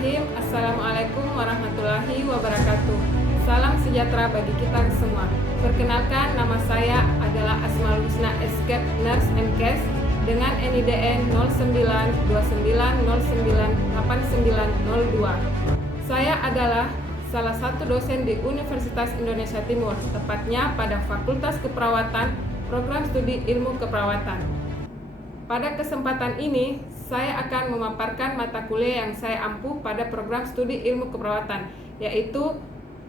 Bismillahirrahmanirrahim. Assalamualaikum warahmatullahi wabarakatuh. Salam sejahtera bagi kita semua. Perkenalkan, nama saya adalah Asmaul Husna Escape Nurse MKes dengan NIDN 0929098902. Saya adalah salah satu dosen di Universitas Indonesia Timur, tepatnya pada Fakultas Keperawatan, Program Studi Ilmu Keperawatan. Pada kesempatan ini, saya akan memaparkan mata kuliah yang saya ampuh pada program studi ilmu keperawatan, yaitu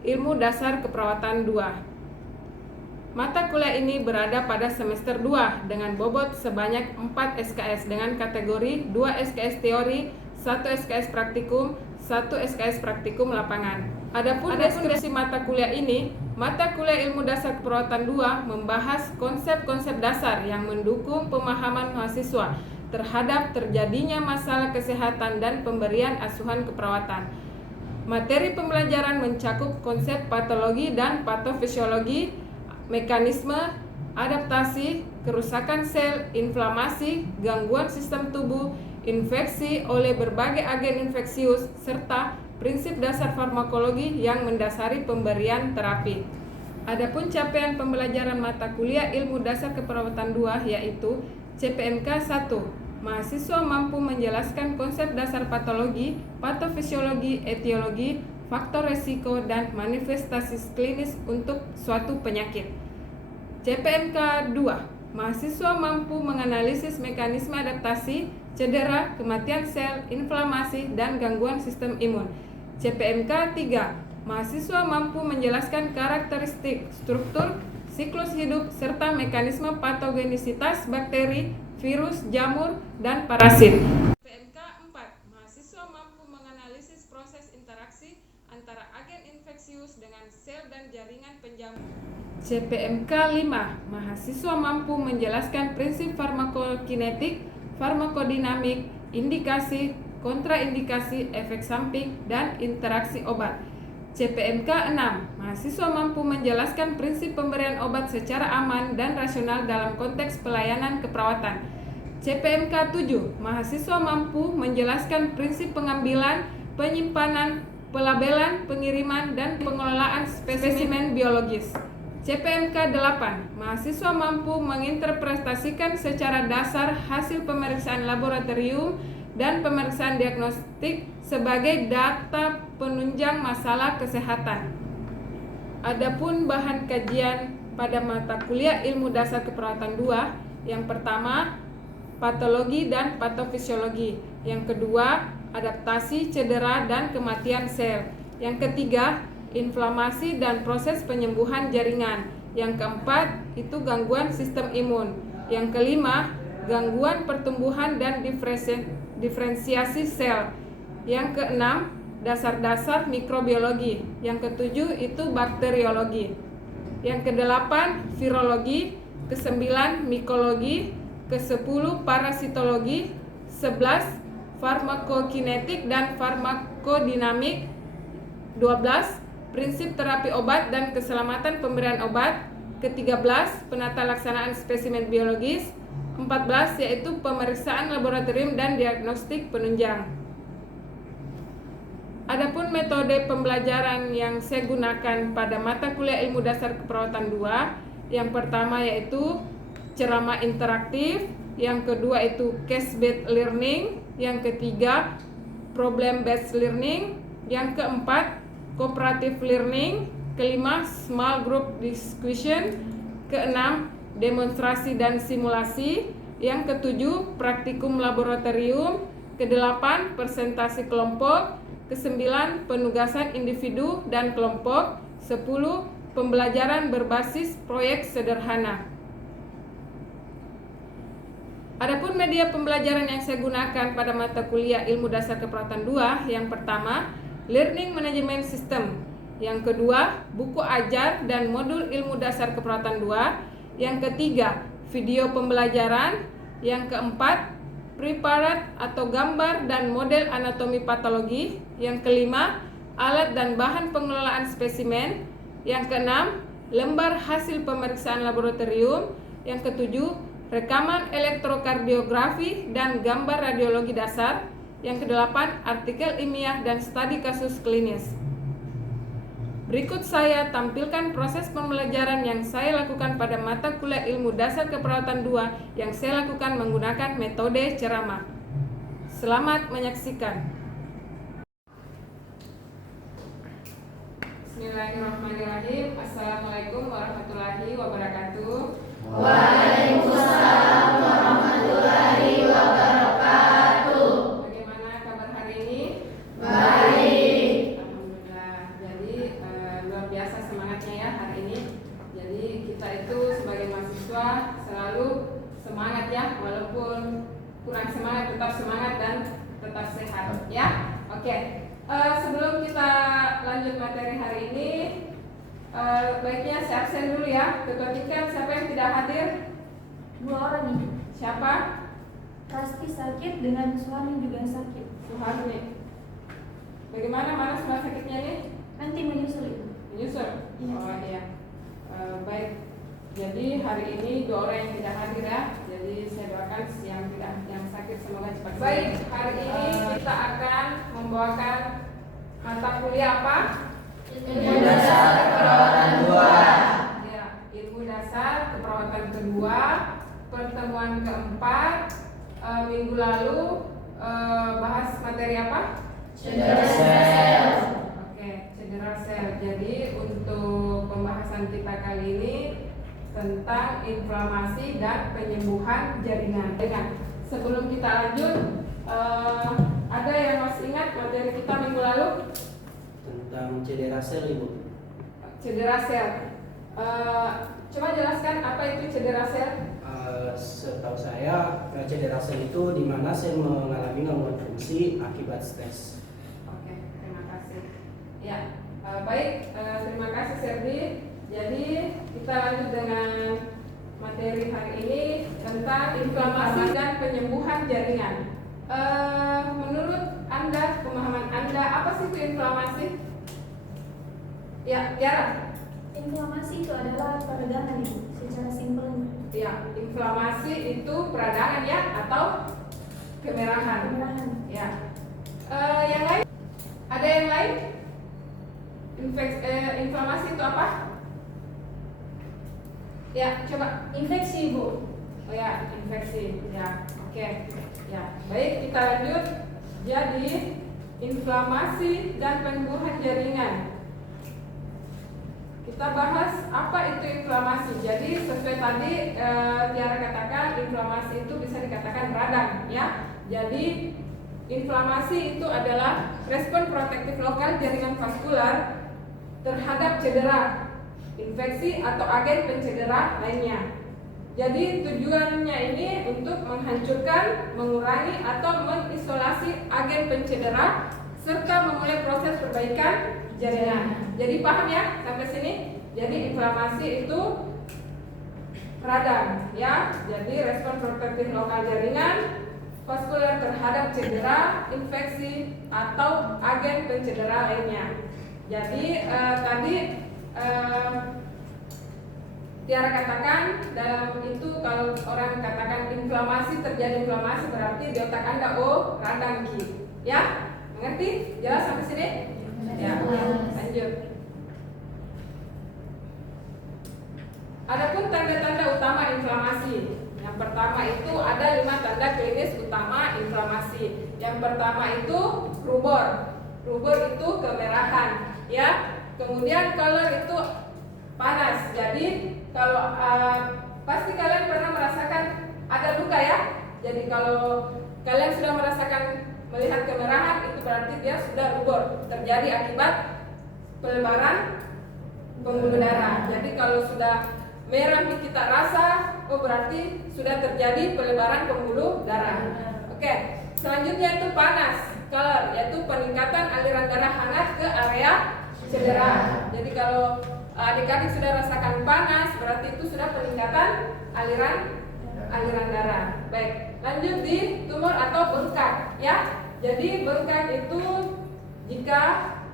Ilmu Dasar Keperawatan 2. Mata kuliah ini berada pada semester 2 dengan bobot sebanyak 4 SKS dengan kategori 2 SKS teori, 1 SKS praktikum, 1 SKS praktikum lapangan. Adapun deskripsi mata kuliah ini, mata kuliah Ilmu Dasar Keperawatan 2 membahas konsep-konsep dasar yang mendukung pemahaman mahasiswa terhadap terjadinya masalah kesehatan dan pemberian asuhan keperawatan. Materi pembelajaran mencakup konsep patologi dan patofisiologi, mekanisme, adaptasi, kerusakan sel, inflamasi, gangguan sistem tubuh, infeksi oleh berbagai agen infeksius, serta prinsip dasar farmakologi yang mendasari pemberian terapi. Adapun capaian pembelajaran mata kuliah Ilmu Dasar Keperawatan 2 yaitu CPMK 1. Mahasiswa mampu menjelaskan konsep dasar patologi, patofisiologi, etiologi, faktor resiko, dan manifestasi klinis untuk suatu penyakit. CPMK 2. Mahasiswa mampu menganalisis mekanisme adaptasi, cedera, kematian sel, inflamasi, dan gangguan sistem imun. CPMK 3. Mahasiswa mampu menjelaskan karakteristik, struktur, siklus hidup, serta mekanisme patogenisitas bakteri, virus, jamur, dan parasit. CPMK 4. Mahasiswa mampu menganalisis proses interaksi antara agen infeksius dengan sel dan jaringan penjamur. CPMK 5. Mahasiswa mampu menjelaskan prinsip farmakokinetik, farmakodinamik, indikasi, kontraindikasi, efek samping, dan interaksi obat. CPMK 6. Mahasiswa mampu menjelaskan prinsip pemberian obat secara aman dan rasional dalam konteks pelayanan keperawatan. CPMK 7. Mahasiswa mampu menjelaskan prinsip pengambilan, penyimpanan, pelabelan, pengiriman, dan pengelolaan spesimen biologis. CPMK 8. Mahasiswa mampu menginterpretasikan secara dasar hasil pemeriksaan laboratorium dan pemeriksaan diagnostik sebagai data penunjang masalah kesehatan. Adapun bahan kajian pada mata kuliah Ilmu Dasar Keperawatan 2, yang pertama, patologi dan patofisiologi. Yang kedua, adaptasi, cedera, dan kematian sel. Yang ketiga, inflamasi dan proses penyembuhan jaringan. Yang keempat, itu gangguan sistem imun. Yang kelima, gangguan pertumbuhan dan diferensiasi sel. Yang keenam, dasar-dasar mikrobiologi. Yang ketujuh, itu bakteriologi. Yang kedelapan, virologi. Kesembilan, mikologi. Kesepuluh, parasitologi. 11, farmakokinetik dan farmakodinamik. 12, prinsip terapi obat dan keselamatan pemberian obat. Ke-13, penata laksanaan spesimen biologis. 14, yaitu pemeriksaan laboratorium dan diagnostik penunjang. Adapun metode pembelajaran yang saya gunakan pada mata kuliah Ilmu Dasar Keperawatan 2, yang pertama yaitu ceramah interaktif, yang kedua itu case-based learning, yang ketiga problem based learning, yang keempat cooperative learning, kelima small group discussion, keenam demonstrasi dan simulasi, yang ketujuh praktikum laboratorium, kedelapan presentasi kelompok, kesembilan penugasan individu dan kelompok, 10 pembelajaran berbasis proyek sederhana. Adapun media pembelajaran yang saya gunakan pada mata kuliah Ilmu Dasar Keperawatan 2, yang pertama, Learning Management System. Yang kedua, buku ajar dan modul Ilmu Dasar Keperawatan 2. Yang ketiga, video pembelajaran. Yang keempat, preparat atau gambar dan model anatomi patologi. Yang kelima, alat dan bahan pengelolaan spesimen. Yang keenam, lembar hasil pemeriksaan laboratorium. Yang ketujuh, rekaman elektrokardiografi dan gambar radiologi dasar. Yang kedelapan, artikel ilmiah dan studi kasus klinis. Berikut saya tampilkan proses pembelajaran yang saya lakukan pada mata kuliah Ilmu Dasar Keperawatan 2 yang saya lakukan menggunakan metode ceramah. Selamat menyaksikan. Bismillahirrahmanirrahim. Assalamualaikum warahmatullahi wabarakatuh. Waalaikumsalam warahmatullahi wabarakatuh. Bagaimana kabar hari ini? Baik. Alhamdulillah. Jadi luar biasa semangatnya ya hari ini. Jadi kita itu sebagai mahasiswa selalu semangat ya, walaupun kurang semangat tetap semangat dan tetap sehat ya. Oke. Sebelum kita lanjut materi hari ini, baiknya saya absen dulu ya. Ketua tingkat siapa yang tidak hadir? 2 orang nih. Siapa? Rasti sakit dengan Suharni juga sakit. Suharni. Bagaimana, mana semua sakitnya nih? Nanti menyusul itu. Menyusul? Iya. Oh iya. Baik. Jadi hari ini 2 orang yang tidak hadir ya. Jadi saya doakan yang sakit semoga cepat sembuh. Baik, hari ini kita akan membawakan mata kuliah apa? Ilmu Dasar Keperawatan 2. Ya, Ilmu Dasar Keperawatan kedua, pertemuan keempat. Minggu lalu bahas materi apa? Cedera sel. Oke, cedera sel. Jadi untuk pembahasan kita kali ini tentang inflamasi dan penyembuhan jaringan. Sebelum kita lanjut, ada yang masih ingat materi kita minggu lalu? Tentang cedera sel, Ibu. Cedera sel. Coba jelaskan apa itu cedera sel? Setahu saya, cedera sel itu di mana sel mengalami gangguan fungsi akibat stres. Oke, terima kasih. Ya, baik. Terima kasih Serdi. Jadi kita lanjut dengan materi hari ini tentang inflamasi dan penyembuhan jaringan. Menurut Anda, pemahaman Anda, apa sih itu inflamasi? Ya, Tiara. Inflamasi itu adalah peradangan nih, secara simpelnya. Ya, inflamasi itu peradangan ya atau kemerahan. Pemerahan. Ya. Yang lain? Ada yang lain? Inflamasi itu apa? Ya, coba. Infeksi, Bu. Oh ya, infeksi. Ya, oke. Ya, baik, kita lanjut. Jadi, inflamasi dan penyembuhan jaringan. Kita bahas apa itu inflamasi. Jadi, sesuai tadi Tiara katakan, inflamasi itu bisa dikatakan radang, ya. Jadi, inflamasi itu adalah respon protektif lokal jaringan vaskular terhadap cedera, infeksi atau agen pencedera lainnya. Jadi tujuannya ini untuk menghancurkan, mengurangi atau mengisolasi agen pencedera serta memulai proses perbaikan jaringan. Jadi paham ya sampai sini? Jadi inflamasi itu radang ya. Jadi respon protektif lokal jaringan vaskular terhadap cedera, infeksi atau agen pencedera lainnya. Jadi tadi Tiara katakan dalam itu kalau orang katakan inflamasi, terjadi inflamasi berarti di otak Anda radang Ki. Ya? Mengerti? Jelas sampai sini? Ya. Lanjut. Adapun tanda-tanda utama inflamasi. Yang pertama itu ada 5 tanda klinis utama inflamasi. Yang pertama itu rubor. Rubor itu kemerahan, ya. Kemudian color itu panas. Jadi kalau pasti kalian pernah merasakan ada luka ya. Jadi kalau kalian sudah merasakan melihat kemerahan, itu berarti dia sudah rubor, terjadi akibat pelebaran pembuluh darah. Jadi kalau sudah merah kita rasa, berarti sudah terjadi pelebaran pembuluh darah. Oke, selanjutnya itu panas, color, yaitu peningkatan aliran darah hangat ke area cedera. Jadi kalau adik-adik sudah rasakan panas, berarti itu sudah peningkatan aliran darah. Baik, lanjut di tumor atau bengkak, ya. Jadi bengkak itu jika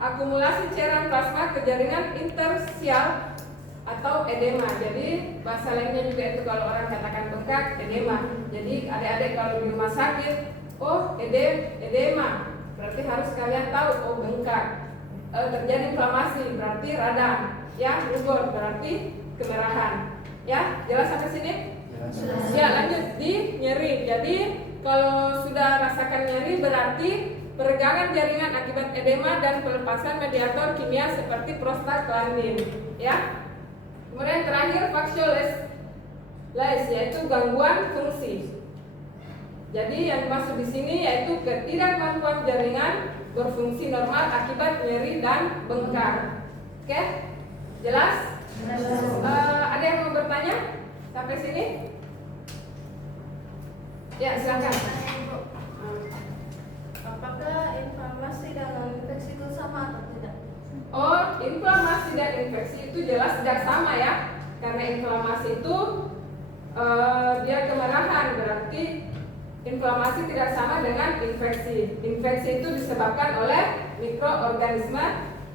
akumulasi cairan plasma ke jaringan interstisial atau edema. Jadi bahasa lainnya juga itu kalau orang katakan bengkak, edema. Jadi adik-adik kalau di rumah sakit Oh, edema. Berarti harus kalian tahu, oh bengkak. Terjadi inflamasi, berarti radang. Ya, rubor berarti kemerahan. Ya, jelas sampai sini? Jelas. Ya, lanjut di nyeri. Jadi kalau sudah rasakan nyeri berarti peregangan jaringan akibat edema dan pelepasan mediator kimia seperti prostaglandin. Ya. Kemudian terakhir vasoles, yaitu gangguan fungsi. Jadi yang dimaksud di sini yaitu ketidakmampuan jaringan berfungsi normal akibat nyeri dan bengkak. Oke, jelas? Ada yang mau bertanya sampai sini? Ya, silakan. Apakah inflamasi dan infeksi itu sama atau tidak? Oh, inflamasi dan infeksi itu jelas tidak sama ya. Karena inflamasi itu dia kemerahan, berarti inflamasi tidak sama dengan infeksi. Infeksi itu disebabkan oleh mikroorganisme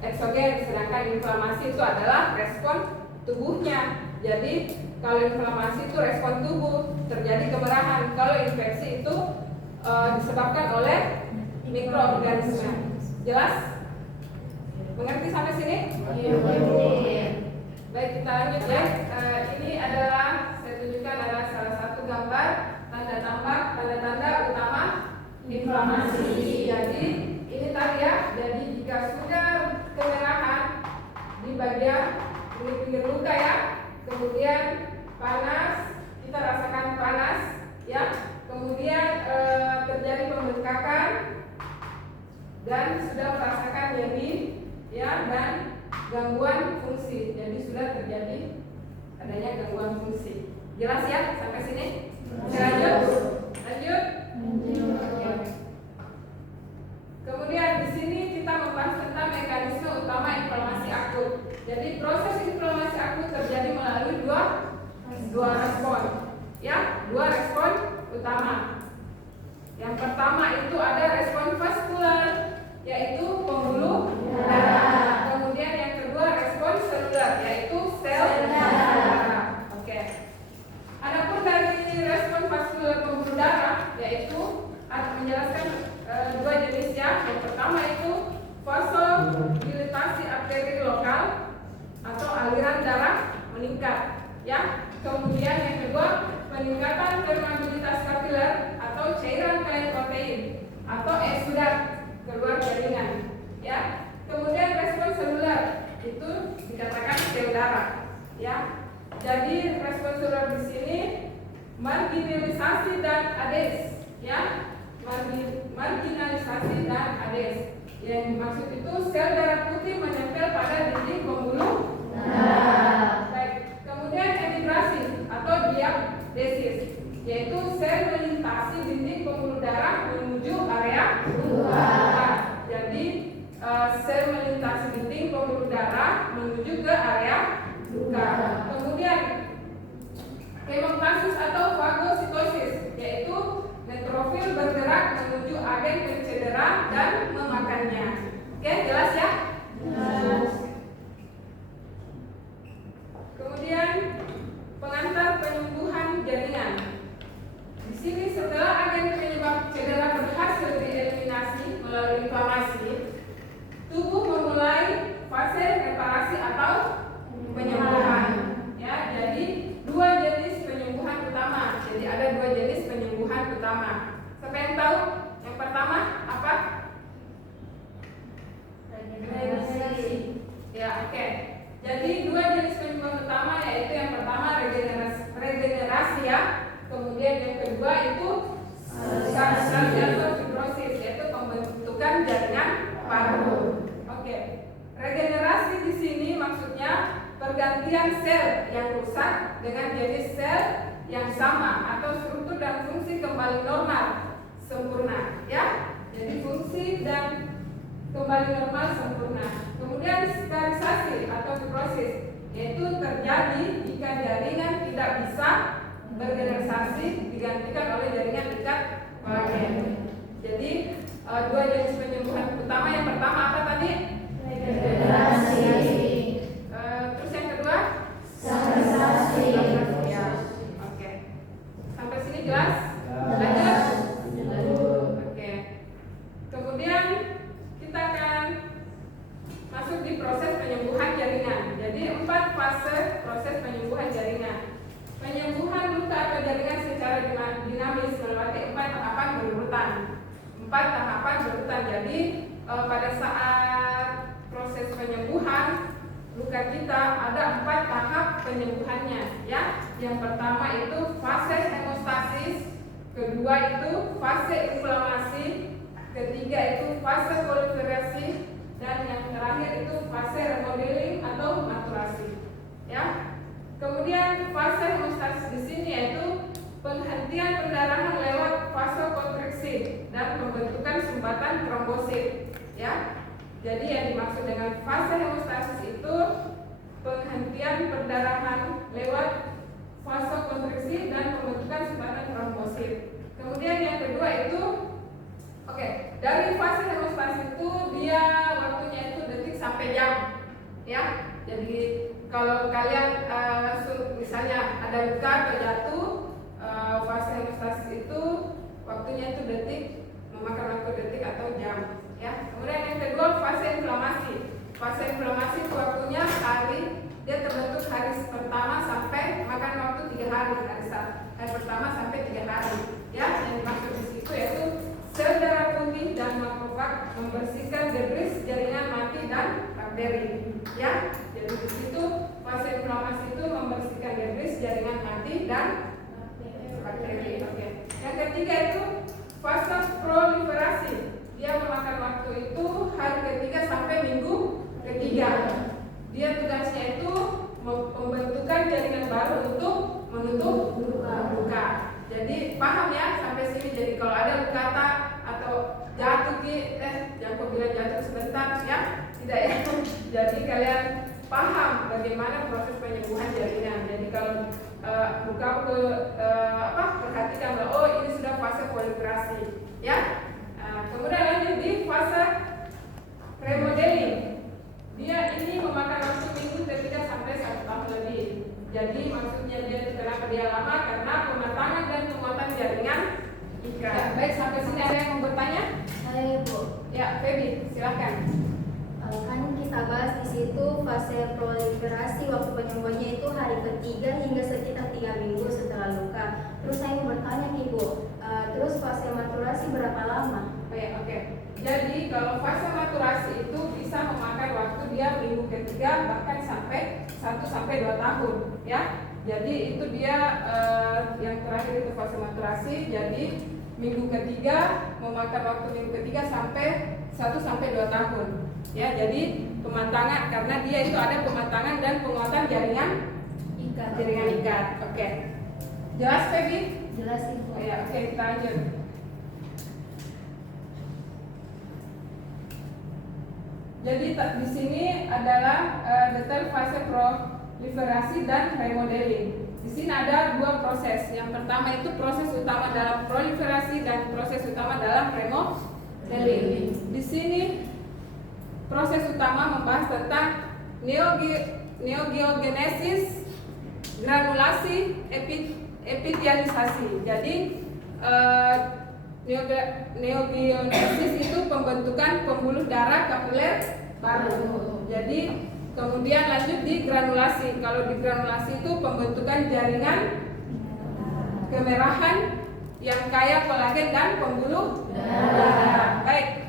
eksogen, sedangkan inflamasi itu adalah respon tubuhnya. Jadi kalau inflamasi itu respon tubuh, terjadi kemerahan. Kalau infeksi itu disebabkan oleh mikroorganisme. Jelas? Mengerti sampai sini? Baik, kita lanjut ya. Ini adalah saya tunjukkan adalah salah satu gambar tanda-tanda utama inflamasi. Jadi ini tadi ya. Jadi jika sudah kemerahan di bagian pinggir luka ya, kemudian panas, kita rasakan panas ya, kemudian terjadi pembengkakan dan sudah merasakan nyeri ya, dan gangguan fungsi. Jadi sudah terjadi adanya gangguan fungsi. Jelas ya sampai sini? Lanjut. Oke. Kemudian di sini kita membahas tentang mekanisme utama inflamasi akut. Jadi proses inflamasi akut terjadi melalui dua respon. Ya, dua respon utama. Yang pertama itu ada respon vaskular, yaitu pembuluh darah. Kemudian yang kedua respon seluler, yaitu sel darah. Oke. Adapun dari respon vaskular pembuluh darah, yaitu menjelaskan dua jenis ya. Yang pertama itu vasodilatasi arteri lokal atau aliran darah meningkat, ya. Kemudian yang kedua peningkatan permeabilitas kapiler atau cairan kain protein atau eksudat keluar jaringan, ya. Kemudian respon seluler itu dikatakan sel darah, ya. Jadi respon seluler di sini marginalisasi dan ades, ya. Marginalisasi dan ades. Yang dimaksud itu sel darah putih menempel pada dinding pembuluh darah. Baik. Kemudian emigrasi atau diadesis, yaitu sel melintasi dinding pembuluh darah menuju area luka. Jadi sel melintasi dinding pembuluh darah menuju ke area luka. Kemudian hemostasis atau fagositosis, yaitu neutrofil bergerak menuju agen pencedera dan memakannya. Oke, jelas ya? Jelas. Kemudian pengantar penyembuhan jaringan. Di sini setelah agen penyebab cedera berhasil dieliminasi melalui inflamasi, tubuh memulai fase reparasi atau penyembuhan. Ya, jadi dua jenis penyembuhan utama. Jadi ada dua jenis penyembuhan utama. Siapa yang tahu? Yang pertama apa? Regenerasi. Ya, oke. Jadi dua jenis penyembuhan utama, yaitu yang pertama regenerasi ya. Kemudian yang kedua itu fibrosis, yaitu pembentukan jaringan paru. Oke. Regenerasi di sini maksudnya pergantian sel yang rusak dengan jenis sel yang sama atau struktur dan fungsi kembali normal sempurna, ya. Jadi fungsi dan kembali normal sempurna. Kemudian sterilisasi atau fibrosis, yaitu terjadi jika jaringan tidak bisa bergeneralisasi digantikan oleh jaringan ikat kolagen. Jadi dua jenis penyembuhan utama, yang pertama apa tadi? Regenerasi. Terus yang kedua? Sterilisasi. Ya. Oke. Sampai sini jelas? Lanjut. 4 tahapan berurutan. Jadi pada saat proses penyembuhan luka kita ada 4 tahap penyembuhannya, ya. Yang pertama itu fase hemostasis, kedua itu fase inflamasi, ketiga itu fase proliferasi, dan yang terakhir itu fase remodeling atau maturasi, ya. Kemudian fase hemostasis di sini yaitu penghentian pendarahan lewat vasokonstriksi dan pembentukan sumbatan trombosit, ya. Jadi yang dimaksud dengan fase hemostasis itu penghentian pendarahan lewat vasokonstriksi dan pembentukan sumbatan trombosit. Kemudian yang kedua itu dari fase hemostasis itu dia waktunya itu detik sampai jam, ya. Jadi kalau kalian misalnya ada luka atau jatuh, fase hemostasis itu waktunya itu detik, memakan waktu detik atau jam, ya. Kemudian yang kedua fase inflamasi. Fase inflamasi itu waktunya hari, dia terbentuk hari pertama sampai makan waktu 3 hari, hari pertama sampai 3 hari, ya. Yang dimaksud di situ yaitu sel darah putih dan makrofag membersihkan debris jaringan mati dan bakteri, ya. Jadi di situ fase inflamasi itu membersihkan debris jaringan mati dan bakteri. Oke. Yang ketiga itu fase proliferasi. Dia memakan waktu itu hari ketiga sampai minggu ketiga. Dia tugasnya itu pembentukan jaringan baru untuk menutup luka. Jadi paham ya sampai sini. Jadi kalau ada luka atau jatuh jangan kau bilang jatuh sebentar, ya. Tidak ya. Jadi kalian paham bagaimana proses penyembuhan jaringan. Jadi kalau buka perhatikan bahwa ini sudah fase proliferasi, ya. Kemudian lanjut di fase remodeling. Dia ini memakan waktu minggu ketiga sampai 1 tahun lebih. Jadi maksudnya kenapa dia lama? Karena pematangan dan penguatan jaringan ikat. Ya, baik, sampai sini ada yang mau bertanya? Saya Ibu. Ya, Feby, silakan. Kan kita bahas di situ fase proliferasi, waktu penyembuhannya itu hari ketiga hingga sekitar 3 minggu setelah luka. Terus saya mau bertanya nih Bu, terus fase maturasi berapa lama? Oke. Jadi kalau fase maturasi itu bisa memakan waktu dia minggu ketiga bahkan sampai 1-2 tahun, ya. Jadi itu dia yang terakhir itu fase maturasi. Jadi minggu ketiga memakan waktu minggu ketiga sampai 1-2 tahun. Ya, jadi pematangan karena dia itu ada pematangan dan penguatan jaringan ikat. Oke. Jelas, Feby? Jelas Ibu. Oke, kita lanjut. Jadi di sini adalah detail fase proliferasi dan remodeling. Di sini ada 2 proses. Yang pertama itu proses utama dalam proliferasi dan proses utama dalam remodeling. Di sini proses utama membahas tentang neogenesis, granulasi, epitelialisasi. Jadi neogenesis itu pembentukan pembuluh darah kapiler baru. Jadi kemudian lanjut di granulasi. Kalau di granulasi itu pembentukan jaringan kemerahan yang kaya kolagen dan pembuluh darah. Baik.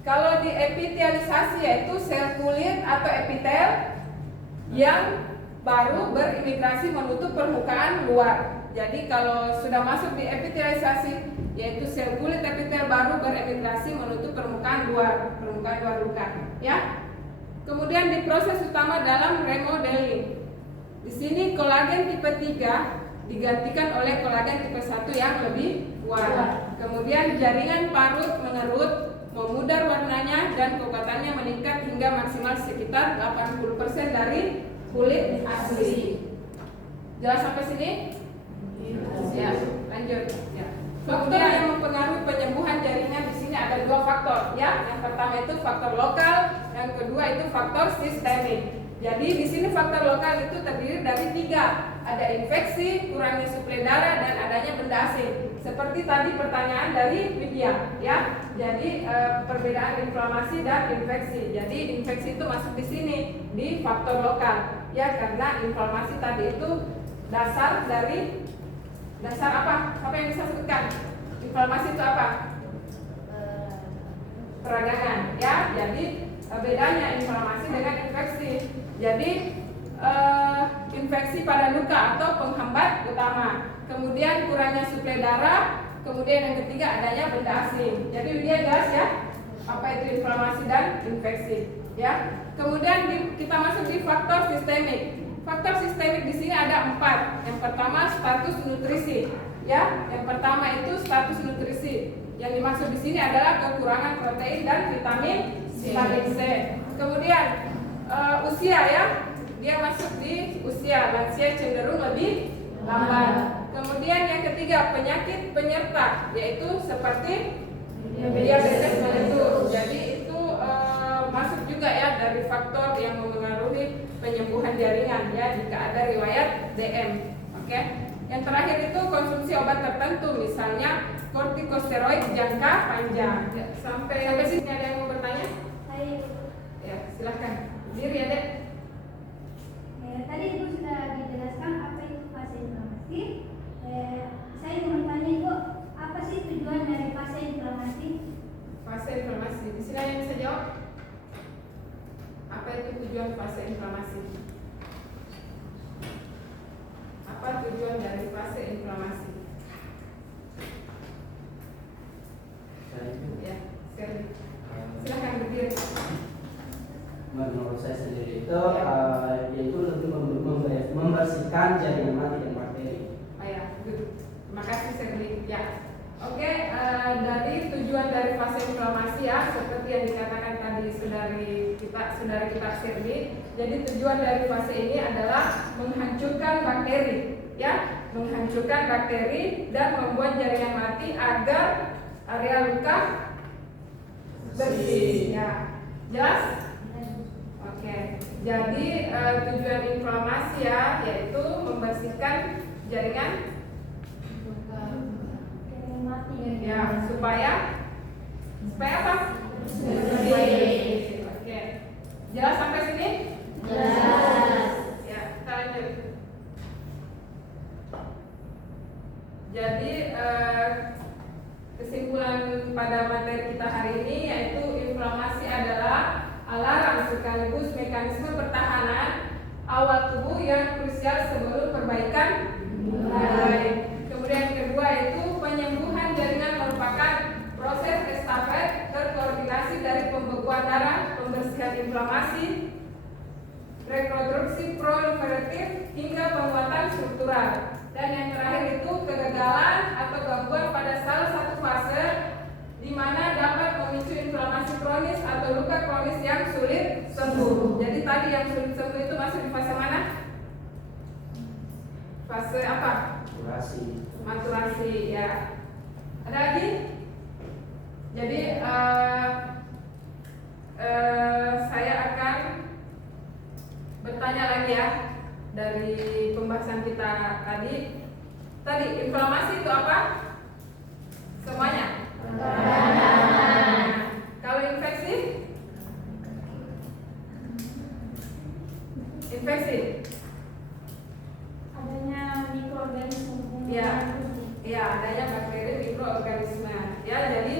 Kalau di epitelialisasi yaitu sel kulit atau epitel yang baru berimigrasi menutup permukaan luar. Jadi kalau sudah masuk di epitelialisasi yaitu sel kulit epitel baru berimigrasi menutup permukaan luar luka, ya. Kemudian di proses utama dalam remodeling. Di sini kolagen tipe 3 digantikan oleh kolagen tipe 1 yang lebih kuat. Kemudian jaringan parut mengerut, memudar warnanya dan kekuatannya meningkat hingga maksimal sekitar 80% dari kulit asli. Jelas sampai sini? Ya, lanjut. Ya. Faktor yang mempengaruhi penyembuhan jaringan di sini ada 2 faktor, ya. Yang pertama itu faktor lokal, yang kedua itu faktor sistemik. Jadi di sini faktor lokal itu terdiri dari 3. Ada infeksi, kurangnya suplai darah, dan adanya benda asing. Seperti tadi pertanyaan dari Widya, ya. Jadi perbedaan inflamasi dan infeksi. Jadi infeksi itu masuk di sini di faktor lokal, ya, karena inflamasi tadi itu dasar apa? Apa yang bisa sebutkan? Inflamasi itu apa? peradangan ya. Jadi bedanya inflamasi dengan infeksi. Jadi infeksi pada luka atau penghambat utama, kemudian kurangnya suplai darah, kemudian yang ketiga adanya benda asing. Jadi dia jelas ya apa itu inflamasi dan infeksi ya. Kemudian kita masuk di faktor sistemik. Faktor sistemik di sini ada 4. Yang pertama status nutrisi ya. Yang pertama itu status nutrisi. Yang dimaksud di sini adalah kekurangan protein dan vitamin C. Kemudian usia ya. Dia masuk di usia, lansia cenderung lebih lambat. Kemudian yang ketiga penyakit penyerta, yaitu seperti diabetes mellitus. Jadi itu masuk juga ya dari faktor yang memengaruhi penyembuhan jaringan ya jika ada riwayat DM. Oke. Yang terakhir itu konsumsi obat tertentu, misalnya kortikosteroid jangka panjang. Ya, sampai sini ada yang mau bertanya? Ya, silahkan. Diri ya, Dek. Tadi Ibu sudah dijelaskan apa itu fase inflamasi. Saya ingin bertanya Ibu, apa sih tujuan dari fase inflamasi? Fase inflamasi. Di sini ada yang bisa jawab? Apa itu tujuan fase inflamasi? Apa tujuan dari fase inflamasi? Ya, Sherly. Silahkan berdiri. Menurut saya sendiri itu yaitu lebih membersihkan jaringan mati dan bakteri. Oh ya, good. Terima kasih Sherly. Ya, oke. Dari tujuan dari fase inflamasi ya, seperti yang dikatakan tadi saudari kita Sherly. Jadi tujuan dari fase ini adalah menghancurkan bakteri, ya, menghancurkan bakteri dan membuat jaringan mati agar area luka bersih. Ya, jelas? Oke, jadi tujuan inflamasi ya, yaitu membersihkan jaringan ya supaya apa? Bersih. Oke, jelas sampai sini? Jelas. Ya, kita lanjut. Jadi kesimpulan pada materi kita hari ini yaitu inflamasi adalah alarm sekaligus mekanisme pertahanan awal tubuh yang krusial sebelum perbaikan mulai. Kemudian kedua itu penyembuhan jaringan merupakan proses estafet terkoordinasi dari pembekuan darah, pembersihan inflamasi, reproduksi proliferatif hingga penguatan struktural. Dan yang terakhir itu kegagalan atau gangguan pada salah satu fase di mana dapat memicu inflamasi kronis atau luka kronis yang sulit sembuh. Jadi tadi yang sulit sembuh itu masuk di fase mana? Fase apa? Maturasi ya. Ada lagi? Jadi saya akan bertanya lagi ya dari pembahasan kita tadi. Tadi inflamasi itu apa? Semuanya. Kalau infeksi? Infeksi? Adanya mikroorganisme. Ya, adanya bakteri mikroorganisme. Ya, jadi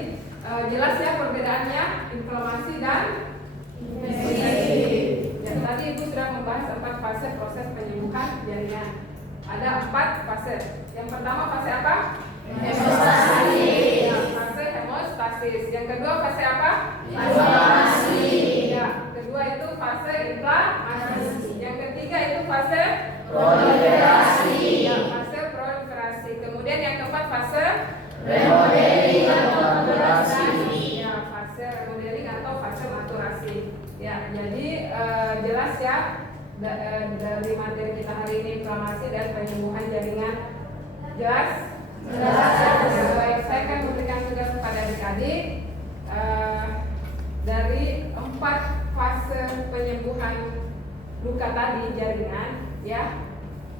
jelas ya perbedaannya inflamasi dan infeksi. Dan tadi Ibu sudah membahas 4 fase proses penyembuhan jaringan. Ada 4 fase. Yang pertama fase apa? Hemostasis. Ya, fase hemostasis. Yang kedua fase apa? Inflamasi. Ya, kedua itu fase inflamasi. Yang ketiga itu fase Proliferasi. Ya, fase proliferasi. Kemudian yang keempat fase Remodeling atau maturasi. Ya, fase remodeling atau fase maturasi. Ya, jadi jelas ya dari materi kita hari ini inflamasi dan penyembuhan jaringan. Jelas? Jelas. Baik, saya akan memberikan tugas kepada adik-adik dari 4 fase penyembuhan luka tadi jaringan, ya.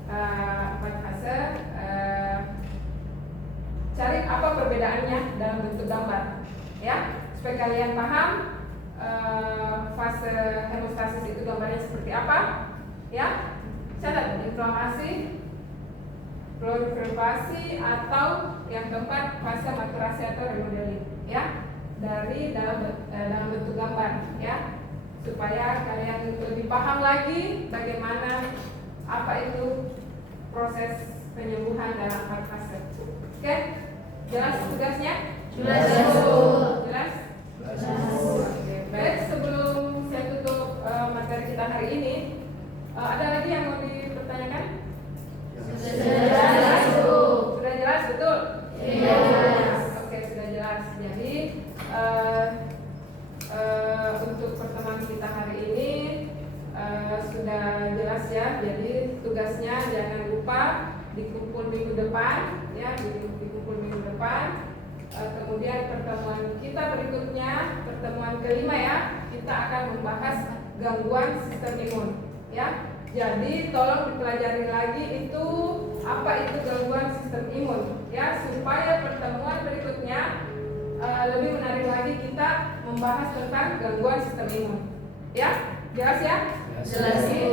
4 fase. Cari apa perbedaannya dalam bentuk gambar, ya, supaya kalian paham fase hemostasis itu gambarnya seperti apa, ya. Catat inflamasi, proliferasi atau yang keempat fase maturasi atau remodeling, ya. dari dalam bentuk gambar ya, supaya kalian lebih paham lagi bagaimana apa itu proses penyembuhan dalam hal fase. Oke, jelas tugasnya? Jelas. Jelas? Jelas. Oke, baik, sebelum saya tutup materi kita hari ini, ada lagi yang mau dipertanyakan? Jelas. Sudah jelas, betul? Jelas. Oke, sudah jelas. Jadi untuk pertemuan kita hari ini sudah jelas ya. Jadi tugasnya jangan lupa dikumpul minggu depan ya, dikumpul minggu depan. Kemudian pertemuan kita berikutnya, pertemuan kelima ya, kita akan membahas gangguan sistem imun ya. Jadi tolong dipelajari lagi itu apa itu gangguan sistem imun ya, supaya pertemuan berikutnya lebih menarik lagi kita membahas tentang gangguan sistem imun ya. Jelas ya? Jelas. Jadi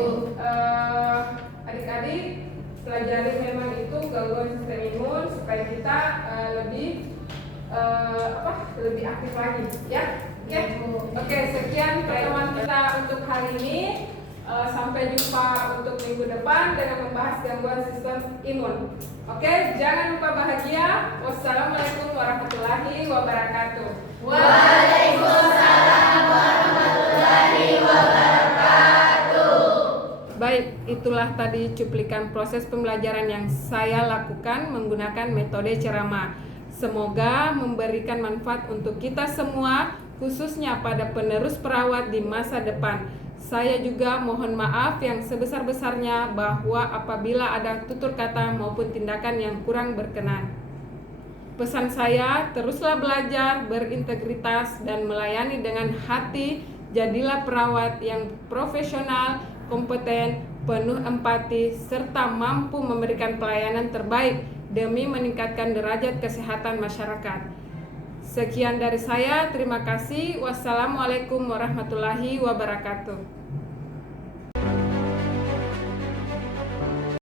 adik-adik pelajari memang itu gangguan sistem imun supaya kita lebih aktif lagi ya. Oke, sekian pertemuan kita untuk hari ini. Sampai jumpa untuk minggu depan dengan membahas gangguan sistem imun. Oke, jangan lupa bahagia. Wassalamualaikum warahmatullahi wabarakatuh. Waalaikumsalam warahmatullahi wabarakatuh. Baik, itulah tadi cuplikan proses pembelajaran yang saya lakukan menggunakan metode ceramah. Semoga memberikan manfaat untuk kita semua, khususnya pada penerus perawat di masa depan. Saya juga mohon maaf yang sebesar-besarnya bahwa apabila ada tutur kata maupun tindakan yang kurang berkenan. Pesan saya, teruslah belajar, berintegritas, dan melayani dengan hati. Jadilah perawat yang profesional, kompeten, penuh empati, serta mampu memberikan pelayanan terbaik demi meningkatkan derajat kesehatan masyarakat. Sekian dari saya, terima kasih. Wassalamualaikum warahmatullahi wabarakatuh.